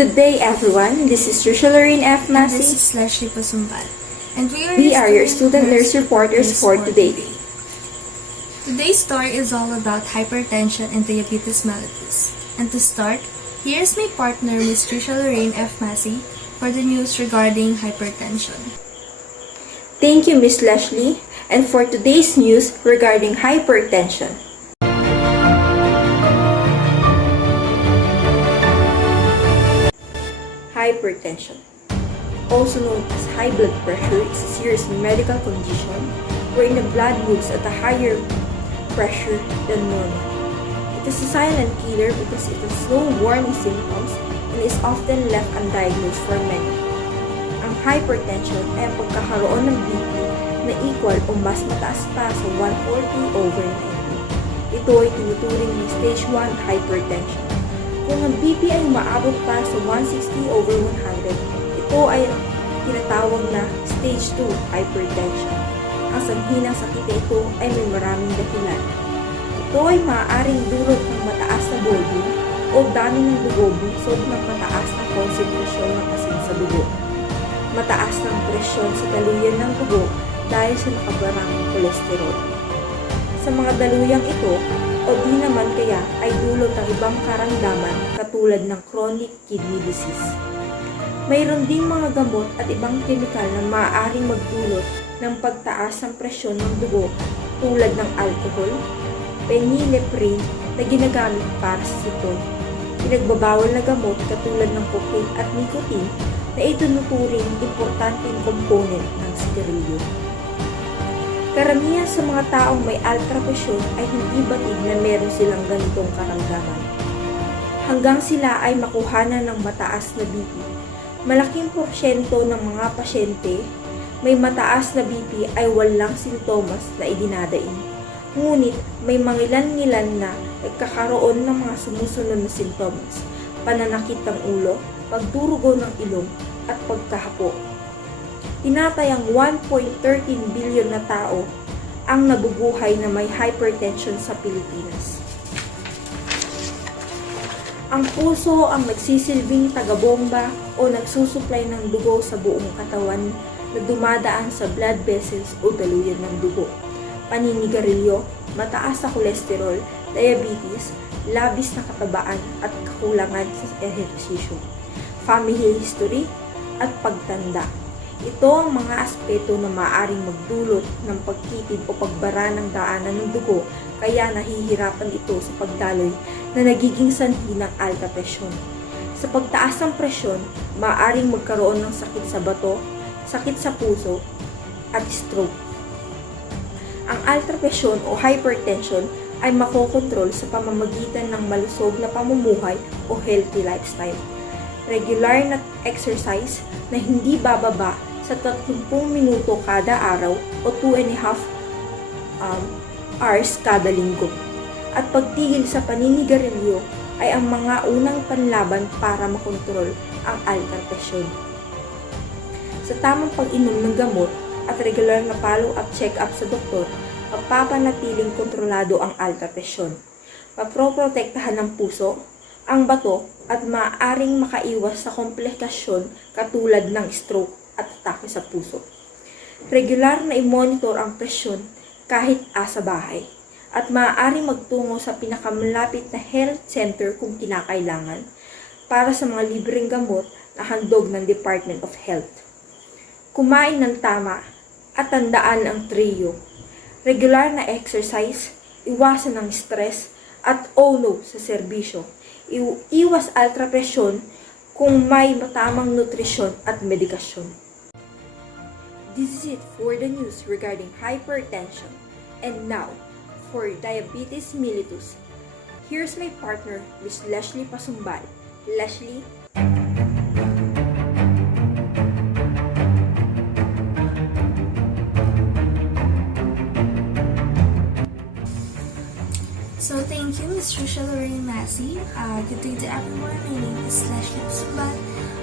Good day, everyone. This is Trishia, Lorraine F. Masi. This is Leshly Pasumbal. And We are your student nurse reporters for today. Today's story is all about hypertension and diabetes mellitus. And to start, here's my partner, Miss Trishia Lorraine F. Masi, for the news regarding hypertension. Thank you, Miss Leshly. And for today's news regarding hypertension. Hypertension, also known as high blood pressure, is a serious medical condition wherein the blood moves at a higher pressure than normal. It is a silent killer because it has no warning symptoms and is often left undiagnosed for many. Ang hypertension ay ang pagkakaroon ng BP na equal o mas mataas pa sa 140/90. Ito ay tinuturing ng stage 1 hypertension. Kung ang BP ay umaabot pa sa 160/100, ito ay tinatawag na stage 2 hypertension. Ang sanhi ng sakit na ito ay may maraming dahilan. Ito ay maaaring dulot ng mataas na volume o dami ng dugo bunsod ng mataas na konsentrasyon ng asin sa dugo. Mataas ng presyon sa daluyan ng dugo dahil sa nakabarang kolesterol. Sa mga daluyang ito, o di naman kaya ay dulot ng ibang karamdaman katulad ng chronic kidney disease. Mayroon ding mga gamot at ibang kemikal na maaaring magdulot ng pagtaas ng presyon ng dugo tulad ng alcohol, phenylephrine na ginagamit para sa sipon, pinagbabawal na gamot katulad ng cocaine at nicotine na itinuturing importanteng component ng sigarilyo. Karamihan sa mga taong may alta presyon ay hindi batid na meron silang ganitong karamdaman. Hanggang sila ay makuhanan ng mataas na BP. Malaking porsyento ng mga pasyente may mataas na BP ay walang sintomas na idinadain. Ngunit may mangilan-ngilan na nagkakaroon ng mga sumusunod na sintomas: pananakit ng ulo, pagdurugo ng ilong, at pagkahapo. Tinatayang 1.13 billion na tao ang nabubuhay na may hypertension sa Pilipinas. Ang puso ang nagsisilbing tagabomba o nagsusuplay ng dugo sa buong katawan na dumadaan sa blood vessels o daluyan ng dugo. Paninigarilyo, mataas na kolesterol, diabetes, labis na katabaan at kakulangan sa ehersisyo, family history, at pagtanda. Ito ang mga aspeto na maaaring magdulot ng pagkitid o pagbara ng daanan ng dugo, kaya nahihirapan ito sa pagdaloy na nagiging sanhi ng alta presyon. Sa pagtaas ng presyon, maaaring magkaroon ng sakit sa bato, sakit sa puso, at stroke. Ang alta presyon o hypertension ay makokontrol sa pamamagitan ng malusog na pamumuhay o healthy lifestyle. Regular na exercise na hindi bababa sa 30 minuto kada araw o 2.5 hours kada linggo. At pagtigil sa paninigarilyo ay ang mga unang panlaban para makontrol ang alta presyon. Sa tamang pag-inom ng gamot at regular na follow-up check-up sa doktor, mapapanatiling kontrolado ang alta presyon. Maproprotektahan ng puso, ang bato, at maaaring makaiwas sa komplikasyon katulad ng stroke at atake sa puso. Regular na i-monitor ang presyon kahit sa bahay at maaaring magtungo sa pinakamalapit na health center kung kinakailangan para sa mga libreng gamot na handog ng Department of Health. Kumain ng tama at tandaan ang trio. Regular na exercise, iwasan ng stress, at no sa serbisyo. Iwas alta presyon kung may matamang nutrisyon at medikasyon. This is it for the news regarding hypertension. And now, for diabetes mellitus, here's my partner, Miss Leshly Pasumbal. Leshly. So thank you, Miss Trishia Lorraine Masi. Good day to everyone. My name is Leshly Pasumbal,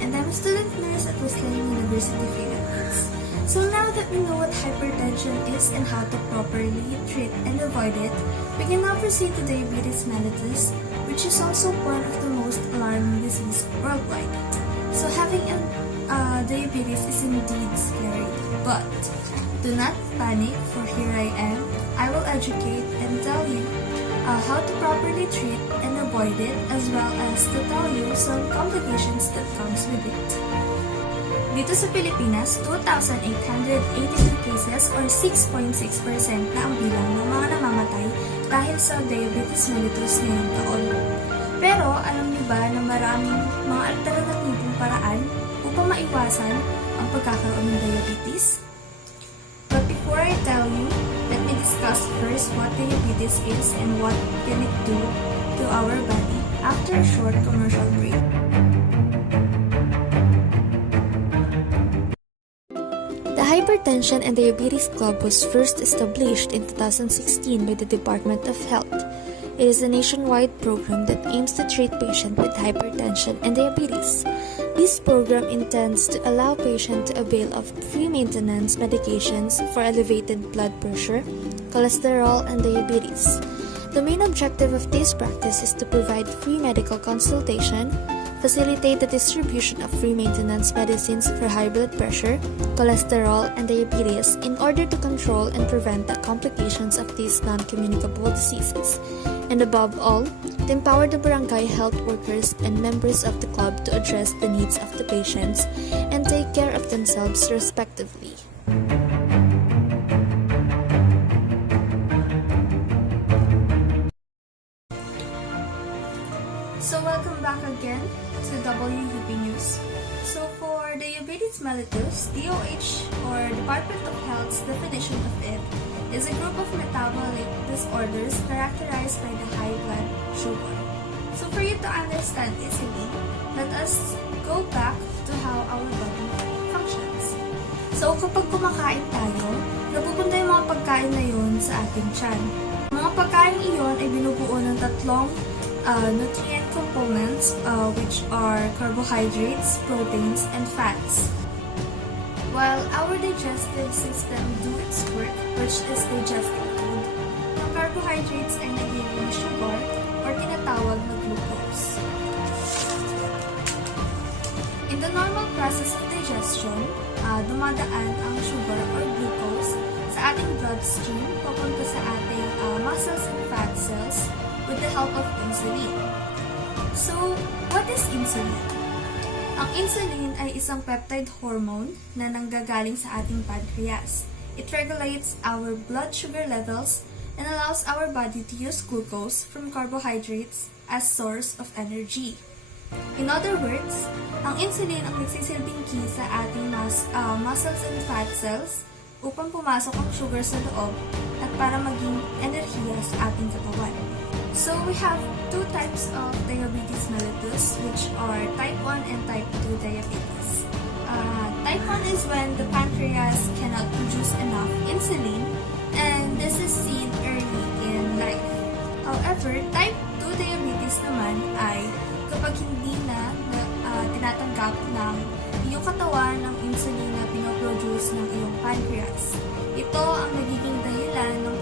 and I'm a student nurse at Lorraine University, Philippines. So now that we know what hypertension hypertension is and how to properly treat and avoid it, we can now proceed to diabetes mellitus, which is also one of the most alarming disease worldwide. So having diabetes is indeed scary, but do not panic, for here I am. I will educate and tell you how to properly treat and avoid it, as well as to tell you some complications that comes with it. Dito sa Pilipinas, 2,882 cases or 6.6% na ang bilang ng mga namamatay dahil sa diabetes mellitus ngayong taon. Pero alam niyo ba na maraming mga alternatibong paraan upang maiwasan ang pagkakaroon ng diabetes? But before I tell you, let me discuss first what diabetes is and what can it do to our body after a short commercial break. The Hypertension and Diabetes Club was first established in 2016 by the Department of Health. It is a nationwide program that aims to treat patients with hypertension and diabetes. This program intends to allow patients to avail of free maintenance medications for elevated blood pressure, cholesterol, and diabetes. The main objective of this practice is to provide free medical consultation, facilitate the distribution of free maintenance medicines for high blood pressure, cholesterol, and diabetes in order to control and prevent the complications of these non-communicable diseases. And above all, to empower the barangay health workers and members of the club to address the needs of the patients and take care of themselves respectively. So welcome back again to WUP News. So for diabetes mellitus, DOH or Department of Health's definition of it is a group of metabolic disorders characterized by the high blood sugar. So for you to understand easily, let us go back to how our body functions. So kapag kumakain tayo, napupunta yung mga pagkain na yun sa ating tiyan. Mga pagkain iyon ay binubuo ng tatlong nutrient components which are carbohydrates, proteins, and fats. While our digestive system do its work, which is digesting food, ang carbohydrates ay nagiging sugar or tinatawag na glucose. In the normal process of digestion, dumadaan ang sugar or glucose sa ating bloodstream papunta sa ating muscles and fat cells with the help of insulin. So, what is insulin? Ang insulin ay isang peptide hormone na nanggagaling sa ating pancreas. It regulates our blood sugar levels and allows our body to use glucose from carbohydrates as source of energy. In other words, ang insulin ang nagsisilbing key sa ating muscles and fat cells upang pumasok ang sugar sa loob at para maging enerhiya sa ating katawan. So we have two types of diabetes mellitus, which are type 1 and type 2 diabetes. Type 1 is when the pancreas cannot produce enough insulin, and this is seen early in life. However, type 2 diabetes naman ay kapag hindi na tinatanggap ng iyong katawan ng insulin na pinoproduce ng iyong pancreas. Ito ang nagiging dahilan ng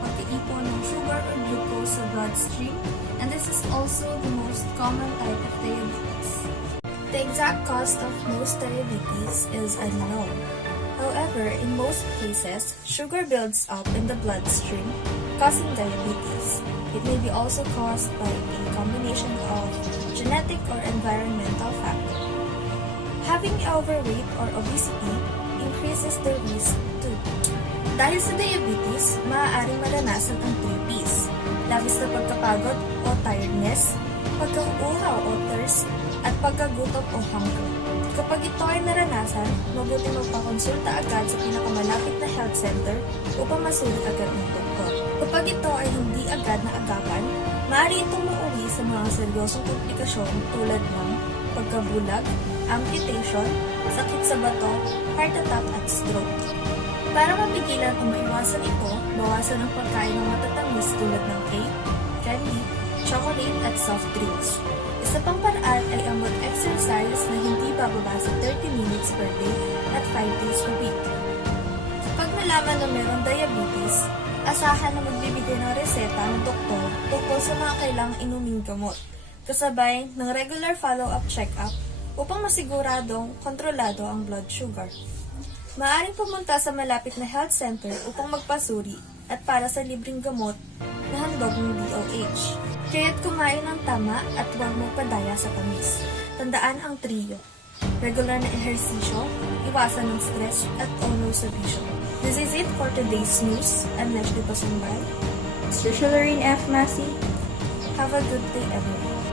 pagkaipon ng sugar or glucose sa bloodstream, and this is also the most common type of diabetes. The exact cause of most diabetes is unknown. However, in most cases, sugar builds up in the bloodstream, causing diabetes. It may be also caused by a combination of genetic or environmental factors. Having overweight or obesity increases the risk too. Dahil sa diabetes, maaaring maranasan ang 3 Ps: labis na pagkapagod o tiredness, pagkauuhaw o thirst, at pagkagutom o hunger. Kapag ito ay naranasan, mabuti magpakonsulta agad sa pinakamalapit na health center upang masuri agad ng doktor. Kapag ito ay hindi agad na agapan, maaari itong mauwi sa mga seryosong komplikasyon tulad ng pagkabulag, amputation, sakit sa bato, heart attack at stroke. Para mapigilan o maiwasan ito, bawasan ang pagkain ng matatamis tulad ng cake, candy, chocolate at soft drinks. Isa pang paraan ay ang mag-exercise na hindi bababa sa 30 minutes per day at 5 days a week. Pag malaman na mayroong diabetes, asahan na magbibigay ng reseta ng doktor tungkol sa mga kailangang inuming gamot, kasabay ng regular follow-up check-up upang masiguradong kontrolado ang blood sugar. Maaring pumunta sa malapit na health center upang magpasuri at para sa libreng gamot na handog ng DOH. Kaya't kumain ng tama at huwag magpadaya sa tamis. Tandaan ang trio. Regular na ehersisyo, iwasan ng stress at ono sa bisyo. This is it for today's news. I'm Leshly Pasumbal. Trishia Lorraine F. Masi. Have a good day everyone.